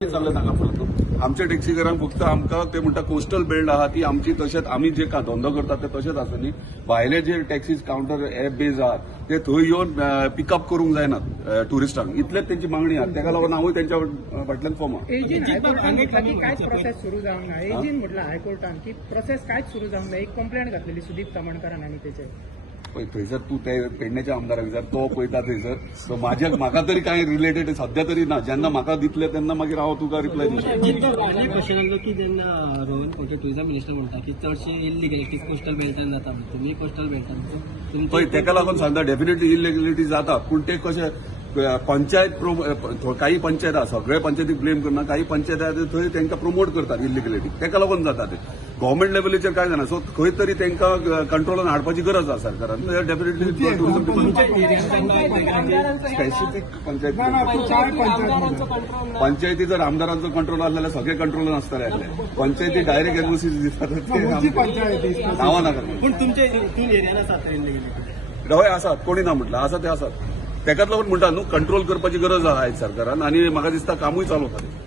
चाललं नाका पडतो आमच्या टॅक्सीकारांक फक्त आमकां ते म्हणटा कोस्टल बेल्ट आहा ती आमची तशेंच आमी जे धंदो करतात ते तशेंच आसुनी भायले जे टॅक्सीज काउंटर एप बेज आहात ते थंय येवन पिकअप करूंक जायनात टुरिस्टांक इतलेच तेंची मागणी आहा ताका लागून हांवूय तेंच्या फाटल्यान फॉर्म एजीन हायकोर्टान म्हटलं की कांयच प्रोसेस सुरू जावंक ना एजीन म्हटलं हायकोर्टान की प्रोसेस कांयच सुरू जावंक ना एक कंप्लेंट घातलेली सुदीप तामणकरान आनी तेचे पळय थंयसर तूं ते पेडण्याच्या आमदाराक जर तो पळयता थंयसर सो म्हाका तरी कांय रिलेटेड सध्या तरी ना जेन्ना म्हाका दितले तेन्ना मागीर हांव तुका रिप्लाय दितलो क्वेश्चन आसलो की जेन्ना रोहन खंवटे टुरिझम मिनिस्टर म्हणटा की चडशी इलिगॅलिटीज कोस्टल बेल्टान जाता तुमी कोस्टल बेल्टान पळय तेका लागून सांगता डेफिनेटली इलिगॅलिटी जाता पूण ते कशें पंचायत काही पंचायत आहा सगळे पंचायतीक ब्लेम करना काही पंचायत आहा थंय तांकां प्रमोट करतात इलिगॅलिटी तेका लागून जाता ते गव्हर्मेंट लेवलीचेर काय जाणा सो खंय तरी तांकां कंट्रोलान हाडपाची गरज आसा सरकारान डेफिनेटली स्पेसिफीक पंचायती जर आमदारांचो कंट्रोल आसलें जाल्यार सगळे कंट्रोलान आसताले आसले पंचायती डायरेक्ट एनओसीज दितात नांवां नाका पूण तुमच्या एरियान आसा इलिगॅलिटी हय आसात कोणी ना म्हटलं आसा ते आसात तेकाच लागून म्हणटा न्हू कंट्रोल करपाची गरज आहा आयज सरकारान आनी म्हाका दिसता कामूय चालू जाता